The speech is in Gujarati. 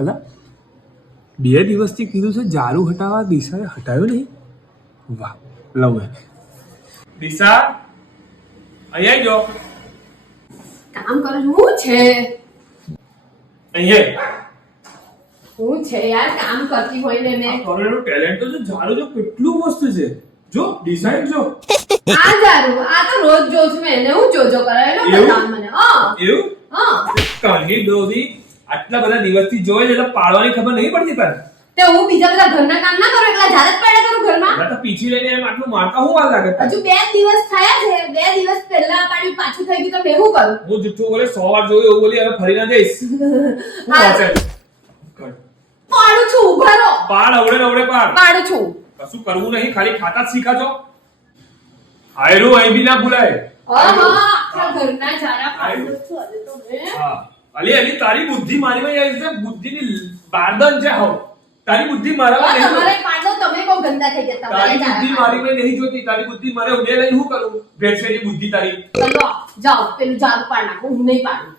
અલા 2 દિવસથી કીધું છે ઝાડુ હટાવવા, દિશાએ હટાવ્યો નહીં. વાહ, લવ હે. દિશા અહીંયા જો. કામ કરું છું. હું છે અહીંયા હું છે યાર, કામ કરતી હોય ને મેં. કોરોનાનું ટેલેન્ટ તો છે. ઝાડુ જો કેટલું મસ્ત છે. જો ડિઝાઇન જો. આ જારું આ તો રોજ જોઉં છું મેં. એને હું જોજો કરાવેલો બતાવ મને. એવું કહી દોરી આટલા બધા દિવસથી જોઈ એટલે પાડવાની ખબર નહીં પડતી પર તે હું બીજા બધા ઘરના કામ ના કરું, એકલા ઝાડ જ પડ્યા કરું ઘરમાં. તો પીછી લઈને એમ આટલું મારતા હું વાર લાગે? હજુ 2 દિવસ થયા છે. 2 દિવસ પહેલા પાડ્યું, પાછું થઈ ગયું તો મેં શું કરું? હું જુઠ્ઠું બોલે 100 વાર જોયું એવું બોલી હવે ફરી ના જઈશ. હું વાંચે પાડું છું, ઉભા રહો. પાડ અવડે પાડ. પાડું છું. કશું કરવું નહીં, ખાલી ખાતા જ શીખાજો. આયરું અહીં બી ના ભૂલાય. આખા ઘરના ઝાડા પાડું છું આજે તો મેં. હા અલી તારી બુદ્ધિ મારીમાં આવી છે. બુદ્ધિની બારદન છે. હો તારી બુદ્ધિ મારામાં નહીં. તમારે પાડો તમે બહુ ગંદા થઈ ગયા. તારી બુદ્ધિ મારીમાં નહીં જોતી. તારી બુદ્ધિ મારે ઉડે લઈને શું કરું? ભેટસેની બુદ્ધિ તારી. ચલો જાઓ, પેલું ઝાડુ પાડ નાખો. હું નહીં પાડું.